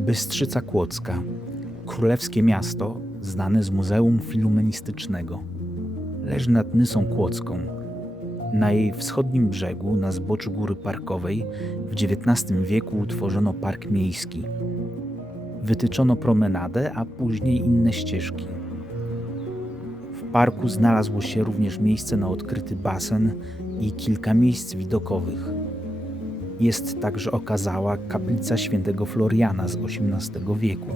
Bystrzyca Kłodzka, królewskie miasto znane z Muzeum Filumenistycznego. Leży nad Nysą Kłodzką. Na jej wschodnim brzegu, na zboczu góry parkowej, w XIX wieku utworzono park miejski. Wytyczono promenadę, a później inne ścieżki. W parku znalazło się również miejsce na odkryty basen i kilka miejsc widokowych. Jest także okazała kaplica świętego Floriana z XVIII wieku.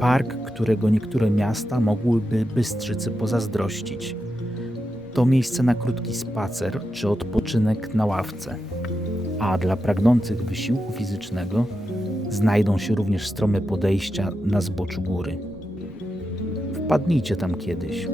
Park, którego niektóre miasta mogłyby Bystrzycy pozazdrościć. To miejsce na krótki spacer czy odpoczynek na ławce. A dla pragnących wysiłku fizycznego znajdą się również strome podejścia na zboczu góry. Wpadnijcie tam kiedyś.